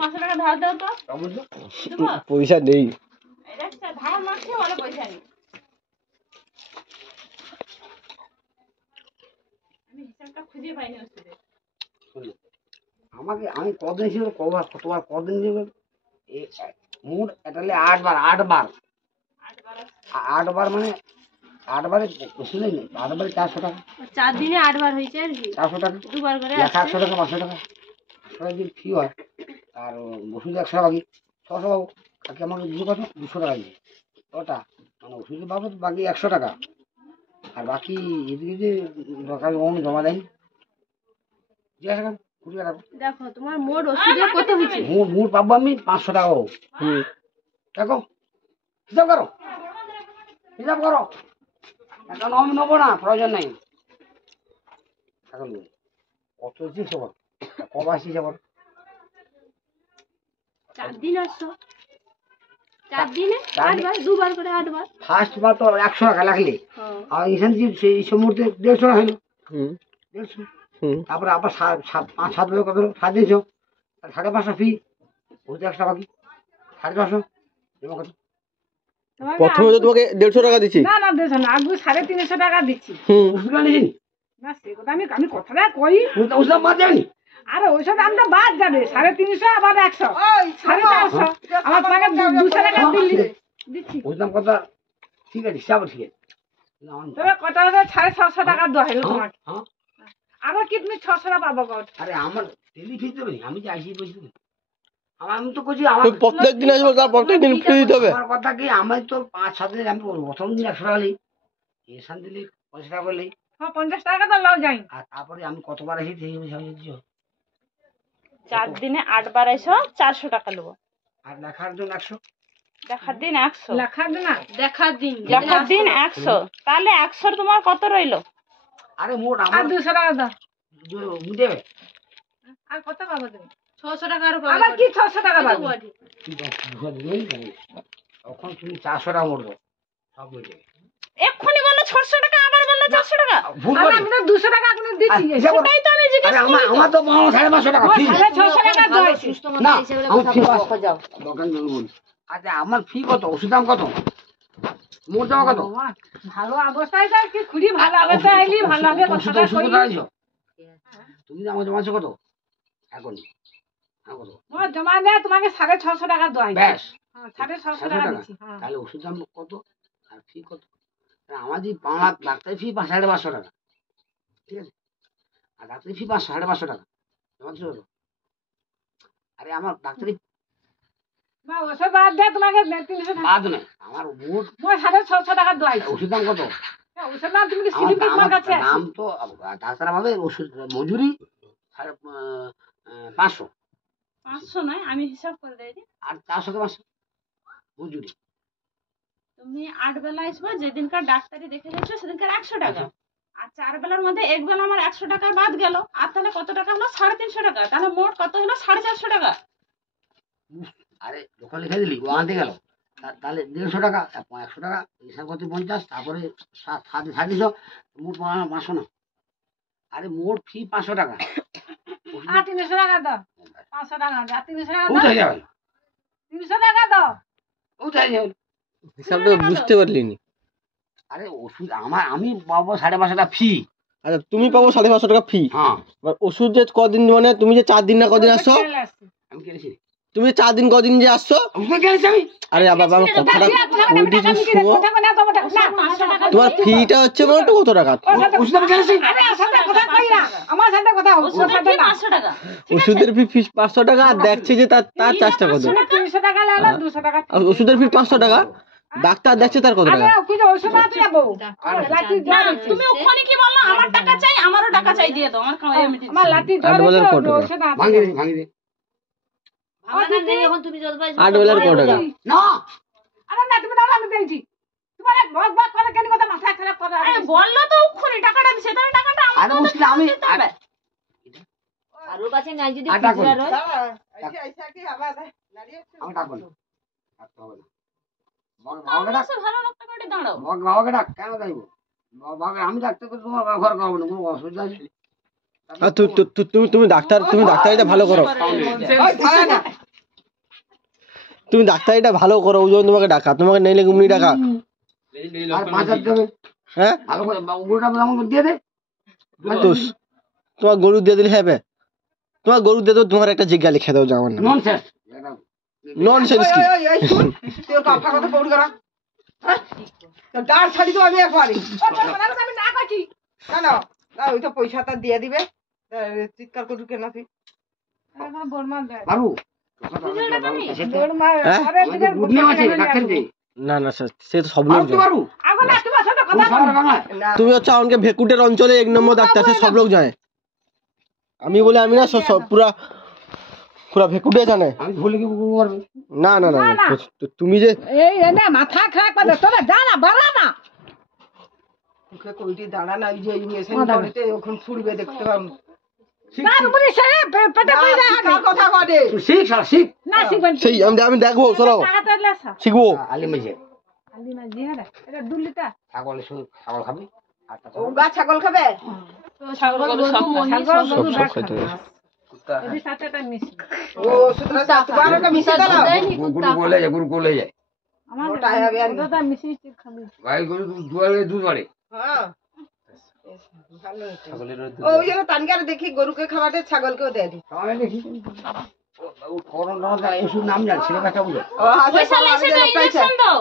500 টাকা ধার দাও তো। পয়সা নেই। এই দেখছ ধার মারছে বলে পয়সা নেই। আমি হিসাবটা খুঁজে পাইনি ওষুধে। আমাকে আমি কদিন ছিল কবার তোমার কদিন ছিল এই মোট এটালে 8 বার 8 বার 8 বার মানে 8 বারে বেশি নেই 8 বারে 400 টাকা 4 দিনে 8 বার হইছে আর কি 400 টাকা দুবার করে 100 টাকা 500 টাকা 100 টাকা ফি হয় আর ওষুধ 100 টাকা বাকি 600 পাবো বাকি আমাকে দিতে কত 200 টাকা দিয়ে ওটা মানে ওষুধে পাবো বাকি 100 টাকা আর বাকি এদিকে যে দরকার জমা দেয়নি জিজ্ঞাসা কর দেখো তোমার মোট ওষুধে কত হইছে মোট পাবো আমি 500 টাকা দেখো হিসাব করো এখন আমি নেবো না প্রয়োজন নাই এখন কত হচ্ছে সবার কবে আসছি সবার 4 দিন আসছো 4 দিনে 8 বার দুবার করে 8 বার ফার্স্ট বার তো 100 টাকা লাগলে আর এখান থেকে সেই মুহূর্তে 150 টাকা হলো 150 তারপরে আবার 5-7 বার কত 750 550 ফি ওইটা 100 বাকি 550 এবং কত প্রথমে তো তোমাকে 150 টাকা দিছি না না দেছ না আগে 350 টাকা দিচ্ছি ওষুধ আনিস না সে কথা আমি কথাটা কই ওষুধ বাদ যায়নি আরে ওইসব দামটা বাদ যাবে 350 আবার 100 450 আমার তোমাকে 200 টাকা দিচ্ছি বুঝলাম কথা ঠিক আছে হিসাব ঠিক আছে তবে কত হবে 650 টাকা দেওয়া হলো তোমাকে আবার কি তুমি 600 টাকা পাবো কত আরে আমার ডেলি ফি দেবে আমি যে আইসি বসে আমি তো কইছি আমার প্রত্যেক দিন আসবো তার প্রত্যেক দিন ফ্রি দিতে হবে আমার কথা কি আমি তো 5-7 দিন আমি প্রথম দিন 100 টাকা নিই এসান দিলে 50 টাকা করে নিই হ্যাঁ 50 টাকা তো লাও যাই আর তারপরে আমি কতবার এসেছি সেই হিসাবে দিও 4 দিনে 8 বার এসো 400 টাকা নেব আর লেখার জন্য 100 দেখার দিন 100 লেখা দে না দেখার দিন 100 তাহলে 100 তোমার কত রইলো আরে মোট আর আমার 200 টাকা দাও দেবে আর কত পাবো তুমি 600 টাকা আর আবার কি 600 টাকা পাবো তখন তুমি 400 টাকা মরবো সব হয়ে যাবে এক্ষুনি বললো 600 টাকা আবার বললো 400 টাকা ভুল আরে করে আমি তো 200 টাকা এখন দিচ্ছি সেটাই তো আমি জিজ্ঞেস আরে আমার তো 550 টাকা ফি 650 টাকা দাও না আমার ফি যাও দোকান বলুন আচ্ছা আমার ফি কত ওষুধ দাম কত মোট দাম কত ভালো অবস্থায় তো কি খুবই ভালো অবস্থায় আইলি ভালো হবে ওষুধ কথাটা ওষুধ কই কোথায় আইছো তুমি আমার জমা আছো কত এখন কত ও জমা দে তোমাকে 650 টাকা দাও ব্যাস হ্যাঁ 650 টাকা দিচ্ছি হ্যাঁ তাহলে ওষুধ দাম কত আর ফি কত আমার যে 5 লাখ ডাক্তার ফি 550 টাকা ঠিক আছে আর ডাক্তারি ফি 550 টাকা জমা দিছো কত আরে আমার ডাক্তারি না ওসব বাদ দে তোমাকে 300 টাকা বাদ নাই আমার মোট মই 650 টাকা দাও ওষুধ দাম কত ওসব না তুমি কি সিলিপ তোমার কাছে আছে দাম তো ডাক্তার ভাবে ওষুধ মজুরি 500 500 নয় আমি হিসাব করে দেই আর 400 কে 500 মজুরি তুমি 8 বেলা আসবে যেদিনকার ডাক্তারি দেখে গেছো সেদিনকার 100 টাকা আর 4 বেলার মধ্যে এক বেলা আমার 100 টাকা বাদ গেল আর তাহলে কত টাকা হলো 350 টাকা তাহলে মোট কত হলো 450 টাকা আরে দোকান লিখে দিলি ও আনতে গেল তাহলে 150 টাকা 100 টাকা হিসাব করতে 50 তারপরে 750 মোট 500 না আরে মোট ফি 500 টাকা আর 300 টাকা দাও 500 টাকা দাও 300 টাকা উঠে দাও যাবে 300 টাকা দাও উঠে যাবে হিসাবটা বুঝতে পারলি নি আরে ওষুধ আমি পাবো 550 টাকা ফি আচ্ছা তুমি পাবো 550 টাকা ফি হ্যাঁ এবার ওষুধ যে কদিন মানে তুমি যে 4 দিন না কদিন আসছো আমি কিনেছি তুমি 4 দিন কদিন যে আসছো ওষুধ কিনেছি আমি আরে বাবা আমার কথাটা ওইটি যে শুনো টাকা তোমার ফিটা হচ্ছে মানে কত টাকা ওষুধ আমি কিনেছি আরে সাথে কথা কই না আমার সাথে কথা ওষুধের ফি 500 টাকা ওষুধের ফি 500 টাকা আর দেখছে যে তার চার্জটা কত 300 টাকা লাগলো 200 টাকা আর ওষুধের ফি 500 টাকা ডাক্তার দেখছে তার কত টাকা আরে কি যে ওষুধ আছে যাবো লাঠি না জ্বর তুমি ওখানে কি বললো আমার টাকা চাই আমারও টাকা চাই দিয়ে দাও আমার আমার লাঠি জ্বর 8 বেলার কত টাকা ওষুধ আছে ভাঙি দে ভাঙা নেই এখন তুমি জলপাই 8 বেলার কত টাকা না আরে না তুমি দাও আমি দেইছি তোমার বক বক করে কেন কথা মাথা খারাপ করে আরে বললো তো ওখানে টাকাটা দিছে তাহলে টাকাটা আমার আরে মুশকিল আমি আর ওর কাছে নাই যদি আটা করি। খুচরা রয় আমি ডাকবো না ডাকতে হবে না বাবাকে আমার ডাক কাছে ভালো লাগতে করে দাঁড়াও বাবাকে ডাক কেন যাইবো বাবাকে আমি ডাকতে করে তোমার ঘর করবো না কোনো অসুবিধা আছে তুমি ডাক্তারিটা ভালো করো ওই, থামে না। তুমি ডাক্তারিটা ভালো করো, ওই জন্য তোমাকে ডাকা, তোমাকে নেইলে ঘুমনি ডাকা। আর 5,000 দেবে, হ্যাঁ ভালো করে গরুটা আমাকে দিয়ে দে। তো তোমার গরু দিয়ে দিলে হবে? তোমার গরু দিয়ে দেবো, তোমার একটা জিজ্ঞা লিখে দেবো যাওয়ার না। ননসেন্স। ননসেন্স কি? তোর কাফা কথা পড়ি করা, হ্যাঁ তোর ডার ছাড়ি তো আমি একবারই আমি না করছি না না না, ওই তো পয়সাটা দিয়ে দিবে, চিৎকার করু কেন তুই এখন বর্মা দেয় বাবু বর্মা হ্যাঁ? পরে দিকে গুড নেম আছে ডাক্তার দে। না না স্যার, সে তো সব লোক বাবু জানে। বাবু এখন না তোমার সাথে কোন কথা শহর বাংলা? না তুমি হচ্ছে আমাকে ভেকুটের অঞ্চলে 1 নম্বর ডাক্তার, সে সব লোক জানে। আমি বলে আমি না, সব পুরা পুরা ভেকুটে জানে। আমি ভুলে কি গুরু করবে? না না না না, না। তুমি যে এই এনে মাথা খারাপ করে তোরা যা না বাড়া না মুখে কইটি দাঁড়া না, ওই যে ইঞ্জেকশন করেতে ওখান ফুড়বে দেখতে পাবো। তার উপরে সে পেটে পড়ে যায় কার কথা করে তুই শিখ শালা শিখ। না শিখবেন সেই আমি দেখবো, চলো টাকা তো লেসা শিখবো। আলি মেজে আলি না জিহারা এটা দুলিটা ছাগল শুধু ছাগল খাবি আর তা ও গা ছাগল খাবে ছাগল গরু সব খায়। ছাগল গরু সব খাইতে হবে। কুত্তা এই সাথেটা মিশি ও সুতরাং তোমার একটা মিশে দাও গুরু কোলে যায় গুরু কোলে যায় আমার মোটা হবে আর ওটা মিশি খাবি ভাই গুরু দুয়ারে দুধ বাড়ে হ্যাঁ ভালো হয়েছে। ওই জন্য তানকারে দেখি গরুকে খাওয়াতে ছাগলকেও দেয় দি। তাহলে দেখি ও করোনা এসব নাম জানি ছেলে বাচ্চা বুঝে ও হাসে পয়সা লেছে তো ইনজেকশন দাও।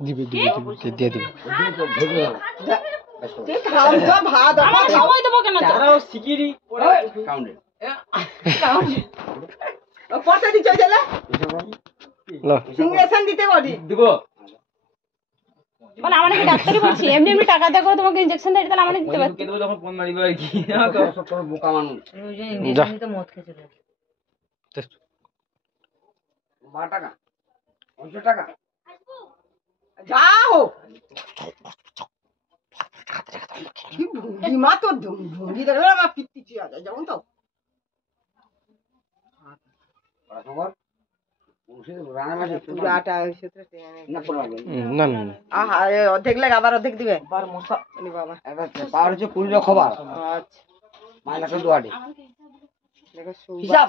দিবে দিয়ে দিবে। তুই খাও তো ভাত আমার সময় দেবো কেন তো? পয়সা দিতে গেলে নাও। ইঞ্জেকশন দিতে বলি বলে আমার কি ডাক্তারি বলছি, এমনি এমনি টাকা দিয়ে করে তোমাকে ইনজেকশন দিয়ে দিতে আমার দিতে পারছি। তোর বোকা মানুষ যা। 12 টাকা 50 টাকা যাও মা তো ভঙ্গি দেখলে আমার পিত্তি চিয়া যায় যেমন তো রান্না মাঝে পুরাটা হয়েছে তো না পড়াবে না না না। আহা অর্ধেক লাগে আবার অর্ধেক দিবে মশা বাবা একটা পাওয়ার হচ্ছে 20 খবর আচ্ছা মাইনাস দুয়াটি দেখো হিসাব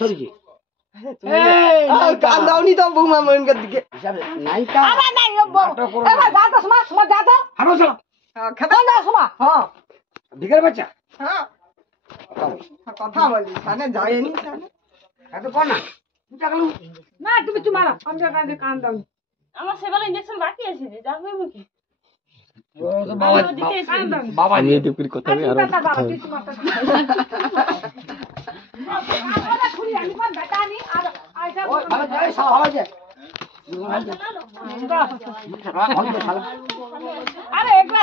সরিছি কান দাওনি তো বৌমা মনকার দিকে হিসাব নাই কা আরে নাই এবার যা তো সমা যা তো হারো চলো খেতে যা সমা হ্যাঁ ভিখারি বাচ্চা হ্যাঁ কথা বলি সানে যায়নি সানে এত কোন না টাকালু না তুমি তোমার আমি কানে কান দাও আমার সেবেলা ইনজেকশন বাকি আছে যে, যা হইব কি? বাবা দিতে এসে বাবা আমি এদিক করে কথা হবে আর কথা কথা বাবা হবে। তুই তোমার কথা খুলি আমি কোন বেটানি আর আইসা ওই ভালো যায় সালা ভালো যায় আরে একলা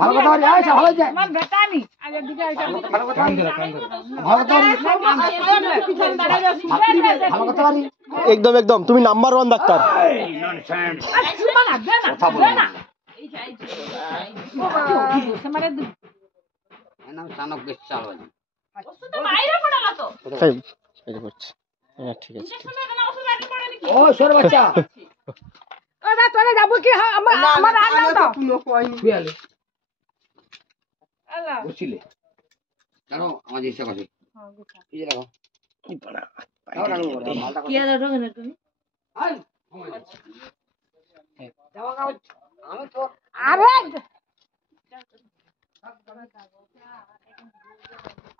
ভালো কথা বলি আয় ভালো যায় আমার বেটানি আগে দিকে আইসা ভালো কথা বলি ভালো কথা বলি ভালো কথা বলি একদম একদম, তুমি নাম্বার 1 ডাক্তার। ননসেন্স কথা বল না মানে নাম চানক বেচাল ওষুধ তো বাইরে পড়ালা তো। তাই এই যে করছে। হ্যাঁ ঠিক আছে। ইনজেকশন দিয়ে না ওষুধ বাইরে পড়ে নাকি? ও সর বাচ্চা ওরা তোরে যাব কি আমার আমার আর নাও তো কোনো কয়নি বিয়ালে আল্লাহ বসছিলে জানো আমাদের ইচ্ছা আছে এই যে রাখো কি বলা মালটা কি আর ঢোকে না তুমি আই যাও গাও আমি তো আরে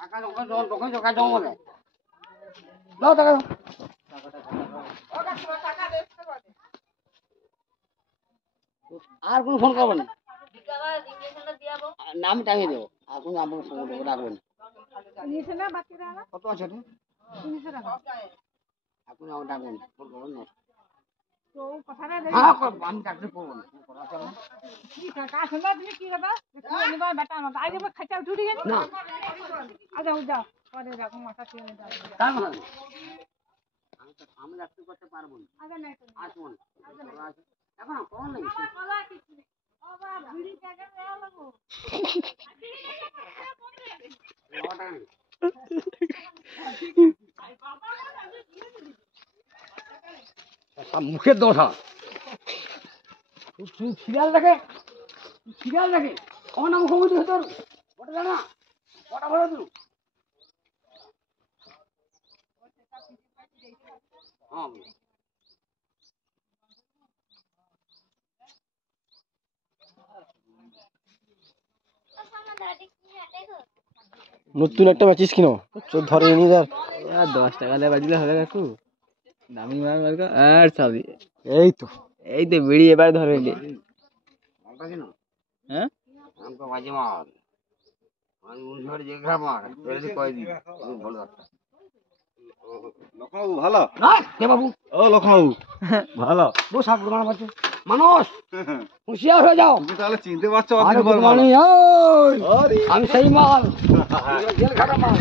আকাল ওখানে দোকান বলে দাও টাকা আর কোন ফোন করবেন না নাম টাঙিয়ে দেবো আর কোনো আপনার সঙ্গে রাখবেন নিছে না বাকি রাখা কত আছে তো নিছে রাখা এখন আমার ডাকবেন ফোন করবেন না তো কথাটা হ্যাঁ আমি চাকরি করবো না করা চলে না কি কাকা শুনবা তুমি কি কথা দেখো নিবা বেটা মত আগে খাইছা উঠি গেল না আচ্ছা যাও পরে রাখো মাথা দিয়ে যাও তার মানে আমি চাকরি করতে পারবো না আগে নাই তো আসবো না এখন কোন নেই বাবা কিছু নেই বাবা ভিড়ি জায়গা দেওয়া লাগো মুখের দোষা সিরিয়াল দেখে কখন মুখোমুখি হতো ওটা জানা ওটা ভালো তুই নতুন একটা ম্যাচিস কিনো ধরে নি আর 10 টাকা দিয়ে বাজিলে হবে কাকু দামি মাল মাল আর সবই এই তো বিড়ি এবার ধরে নি মালটা কেন হ্যাঁ আমাকে বাজে মাল আমি উনঝড় যে খাবার তোরে কই দিই তুমি ভালো একটা লখনবাবু ভালো না কে বাবু ও লখনবাবু ভালো বস সাপ মারা বাচ্চা মানুষ হুঁশিয়ার হয়ে যাও তুমি তাহলে চিনতে পারছো আরে good morning, ওই, আমি সেই মাল জেল খাটা মাল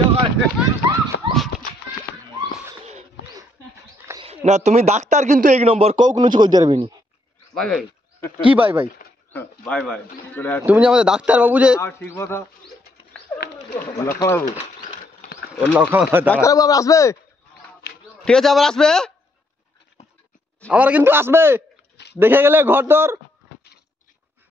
না তুমি ডাক্তার কিন্তু এক নম্বর কেউ কোনো কিছু করতে পারবি নি ভাই ভাই কি ভাই ভাই বাই বাই তুমি যে আমাদের ডাক্তার বাবু যে ঠিক মতো লখনবাবু ও লখনবাবু ডাক্তার বাবু আবার আসবে ঠিক আছে আবার আসবে আবার কিন্তু আসবে দেখে গেলে ঘর তোর